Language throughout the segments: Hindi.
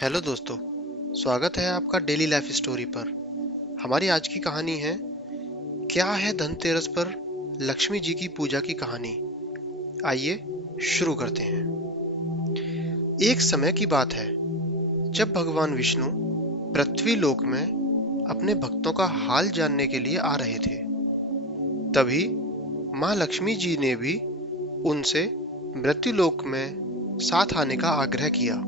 हेलो दोस्तों, स्वागत है आपका डेली लाइफ स्टोरी पर। हमारी आज की कहानी है क्या है धनतेरस पर लक्ष्मी जी की पूजा की कहानी। आइए शुरू करते हैं। एक समय की बात है जब भगवान विष्णु पृथ्वी लोक में अपने भक्तों का हाल जानने के लिए आ रहे थे। तभी माँ लक्ष्मी जी ने भी उनसे मृत्युलोक में साथ आने का आग्रह किया,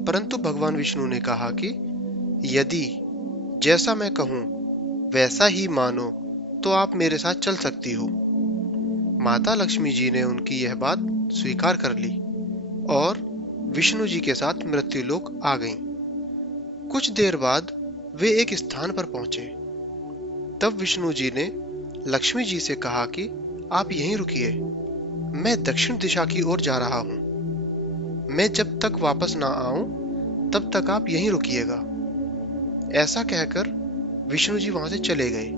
परंतु भगवान विष्णु ने कहा कि यदि जैसा मैं कहूं वैसा ही मानो तो आप मेरे साथ चल सकती हो। माता लक्ष्मी जी ने उनकी यह बात स्वीकार कर ली और विष्णु जी के साथ मृत्युलोक आ गईं। कुछ देर बाद वे एक स्थान पर पहुंचे। तब विष्णु जी ने लक्ष्मी जी से कहा कि आप यहीं रुकिए, मैं दक्षिण दिशा की ओर जा रहा हूं। मैं जब तक वापस ना आऊं तब तक आप यहीं रुकिएगा। ऐसा कहकर विष्णु जी वहां से चले गए।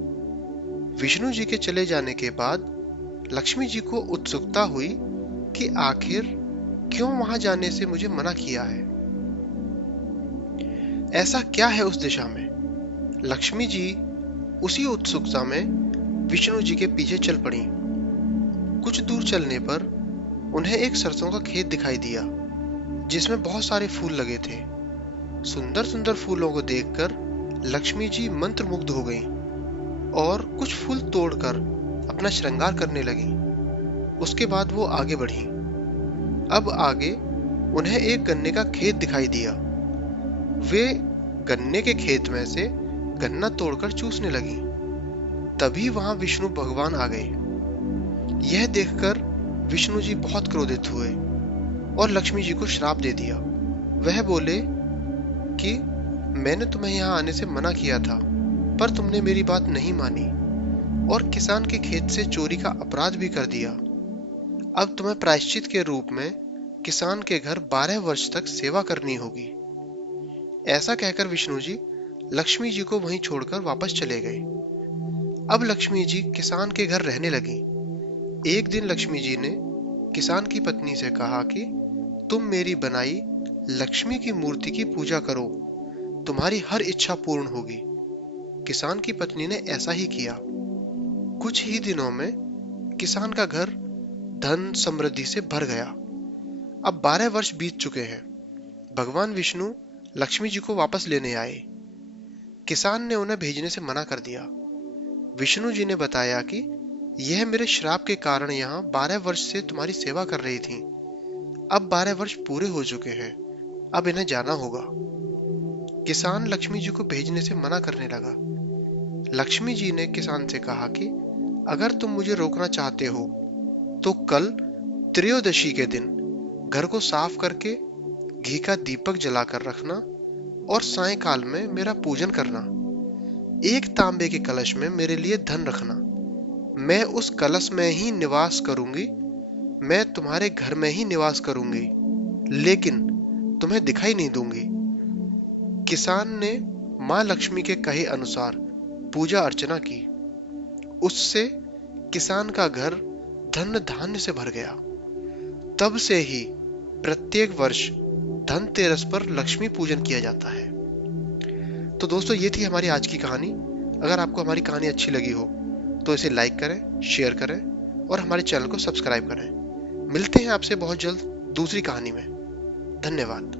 विष्णु जी के चले जाने के बाद लक्ष्मी जी को उत्सुकता हुई कि आखिर क्यों वहां जाने से मुझे मना किया है। ऐसा क्या है उस दिशा में? लक्ष्मी जी उसी उत्सुकता में विष्णु जी के पीछे चल पड़ी। कुछ दूर चलने पर उन्हें एक सरसों का खेत दिखाई दिया जिसमें बहुत सारे फूल लगे थे। सुंदर सुंदर फूलों को देखकर लक्ष्मी जी मंत्रमुग्ध हो गईं और कुछ फूल तोड़कर अपना श्रृंगार करने लगी। उसके बाद वो आगे बढ़ी। अब आगे उन्हें एक गन्ने का खेत दिखाई दिया। वे गन्ने के खेत में से गन्ना तोड़कर चूसने लगी। तभी वहां विष्णु भगवान आ गए। यह देखकर विष्णु जी बहुत क्रोधित हुए और लक्ष्मी जी को श्राप दे दिया। वह बोले कि मैंने तुम्हें यहाँ आने से मना किया था, पर तुमने मेरी बात नहीं मानी और किसान के खेत से चोरी का अपराध भी कर दिया। अब तुम्हें प्रायश्चित के रूप में किसान के घर 12 वर्ष तक सेवा करनी होगी। ऐसा कहकर विष्णु जी लक्ष्मी जी को वहीं छोड़कर वापस चले गए। अब लक्ष्मी जी किसान के घर रहने लगी। एक दिन लक्ष्मी जी ने किसान की पत्नी से कहा कि तुम मेरी बनाई लक्ष्मी की मूर्ति की पूजा करो, तुम्हारी हर इच्छा पूर्ण होगी। किसान की पत्नी ने ऐसा ही किया। कुछ ही दिनों में किसान का घर धन समृद्धि से भर गया। अब 12 वर्ष बीत चुके हैं। भगवान विष्णु लक्ष्मी जी को वापस लेने आए। किसान ने उन्हें भेजने से मना कर दिया। विष्णु जी ने बताया कि यह मेरे श्राप के कारण यहाँ 12 वर्ष से तुम्हारी सेवा कर रही थी। अब 12 वर्ष पूरे हो चुके हैं, अब इन्हें जाना होगा। किसान लक्ष्मी जी को भेजने से मना करने लगा। लक्ष्मी जी ने किसान से कहा कि अगर तुम मुझे रोकना चाहते हो तो कल त्रयोदशी के दिन घर को साफ करके घी का दीपक जलाकर रखना और सायंकाल में मेरा पूजन करना। एक तांबे के कलश में मेरे लिए धन रखना। मैं उस कलश में ही निवास करूंगी, मैं तुम्हारे घर में ही निवास करूंगी, लेकिन तुम्हें दिखाई नहीं दूंगी। किसान ने मां लक्ष्मी के कहे अनुसार पूजा अर्चना की। उससे किसान का घर धन धान्य से भर गया। तब से ही प्रत्येक वर्ष धनतेरस पर लक्ष्मी पूजन किया जाता है। तो दोस्तों, ये थी हमारी आज की कहानी। अगर आपको हमारी कहानी अच्छी लगी हो तो इसे लाइक करें, शेयर करें और हमारे चैनल को सब्सक्राइब करें। मिलते हैं आपसे बहुत जल्द दूसरी कहानी में। धन्यवाद।